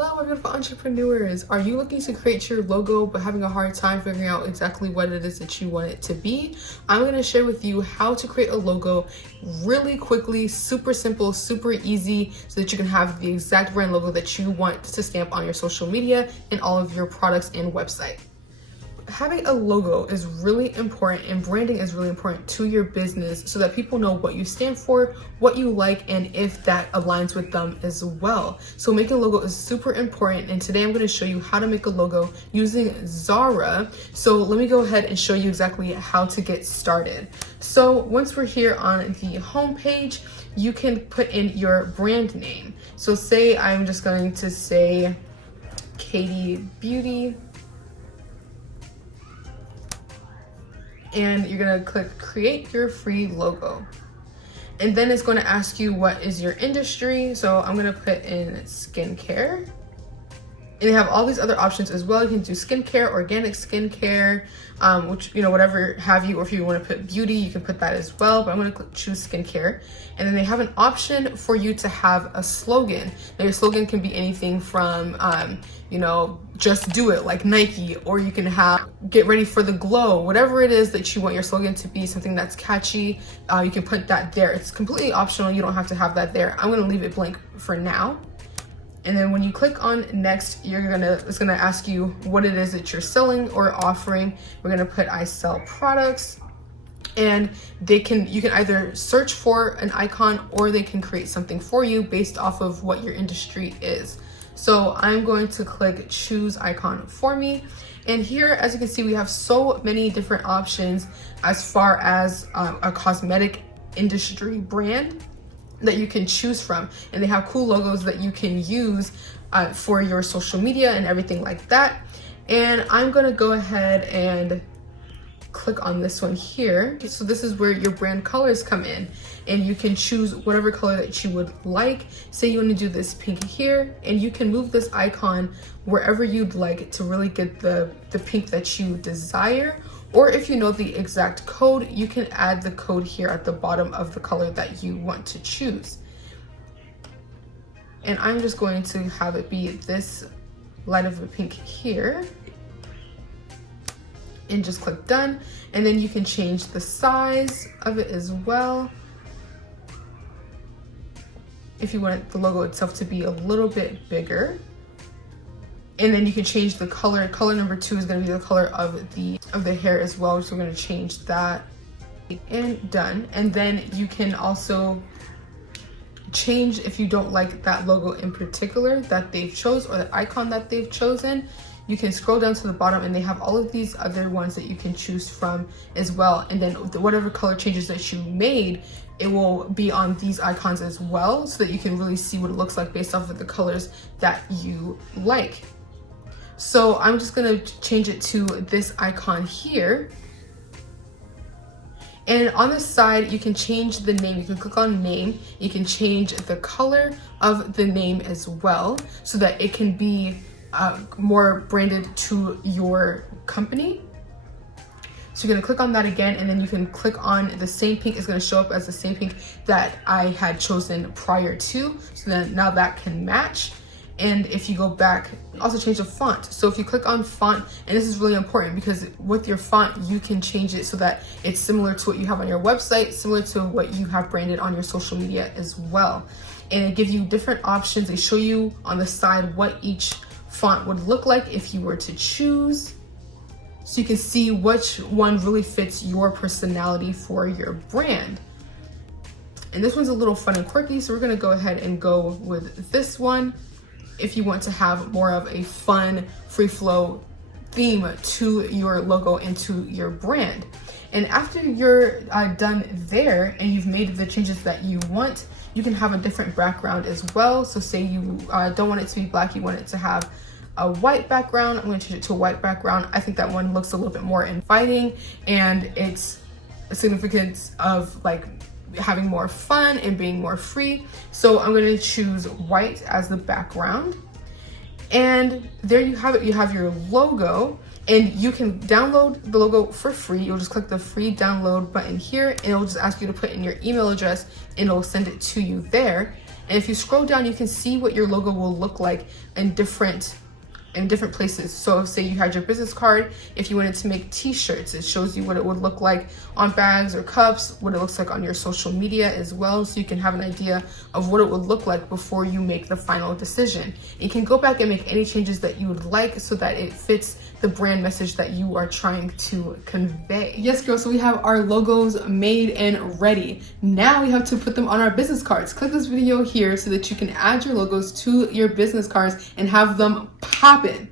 Hello, my beautiful entrepreneurs. Are you looking to create your logo but having a hard time figuring out exactly what it is that you want it to be? I'm going to share with you how to create a logo really quickly, super simple, super easy, so that you can have the exact brand logo that you want to stamp on your social media and all of your products and website. Having a logo is really important, and branding is really important to your business so that people know what you stand for, what you like, and if that aligns with them as well. So making a logo is super important, and today I'm going to show you how to make a logo using Zarla. So let me go ahead and show you exactly how to get started. So once we're here on the home page, you can put in your brand name. So say I'm just going to say Katie Beauty. And you're gonna click create your free logo. And then it's gonna ask you what is your industry. So I'm gonna put in skincare. And they have all these other options as well. You can do skincare, organic skincare, which, you know, whatever have you, or if you want to put beauty, you can put that as well. But I'm going to choose skincare. And then they have an option for you to have a slogan. Now your slogan can be anything from, you know, just do it, like Nike, or you can have get ready for the glow, whatever it is that you want your slogan to be, something that's catchy. You can put that there. It's completely optional. You don't have to have that there. I'm going to leave it blank for now. And then when you click on next, it's gonna ask you what it is that you're selling or offering. We're gonna put I sell products, and you can either search for an icon or they can create something for you based off of what your industry is. So I'm going to click choose icon for me. And here, as you can see, we have so many different options as far as a cosmetic industry brand that you can choose from, and they have cool logos that you can use for your social media and everything like that. And I'm gonna go ahead and click on this one here. So this is where your brand colors come in, and you can choose whatever color that you would like. Say you want to do this pink here, and you can move this icon wherever you'd like to really get the pink that you desire. Or if you know the exact code, you can add the code here at the bottom of the color that you want to choose. And I'm just going to have it be this light of a pink here. And just click done. And then you can change the size of it as well, if you want the logo itself to be a little bit bigger. And then you can change the color. Color number 2 is going to be the color of the hair as well. So we're going to change that, and done. And then you can also change if you don't like that logo in particular that they've chose, or the icon that they've chosen. You can scroll down to the bottom, and they have all of these other ones that you can choose from as well. And then whatever color changes that you made, it will be on these icons as well, so that you can really see what it looks like based off of the colors that you like. So I'm just gonna change it to this icon here. And on the side, you can change the name. You can click on name. You can change the color of the name as well, so that it can be more branded to your company. So you're gonna click on that again, and then you can click on the same pink. It's gonna show up as the same pink that I had chosen prior to. So then now that can match. And if you go back, also change the font. So if you click on font, and this is really important because with your font, you can change it so that it's similar to what you have on your website, similar to what you have branded on your social media as well. And it gives you different options. They show you on the side what each font would look like if you were to choose. So you can see which one really fits your personality for your brand. And this one's a little fun and quirky, so we're gonna go ahead and go with this one. If you want to have more of a fun, free flow theme to your logo and to your brand. And after you're done there and you've made the changes that you want, you can have a different background as well. So say you don't want it to be black, you want it to have a white background. I'm going to change it to a white background. I think that one looks a little bit more inviting, and it's a significance of like having more fun and being more free. So I'm going to choose white as the background. And there you have it. You have your logo, and you can download the logo for free. You'll just click the free download button here, and it'll just ask you to put in your email address, and it'll send it to you there. And if you scroll down, you can see what your logo will look like in different places. So say you had your business card, if you wanted to make t-shirts, it shows you what it would look like on bags or cups, what it looks like on your social media as well, so you can have an idea of what it would look like before you make the final decision. You can go back and make any changes that you would like so that it fits the brand message that you are trying to convey. Yes, girls, so we have our logos made and ready. Now we have to put them on our business cards. Click this video here so that you can add your logos to your business cards and have them poppin'.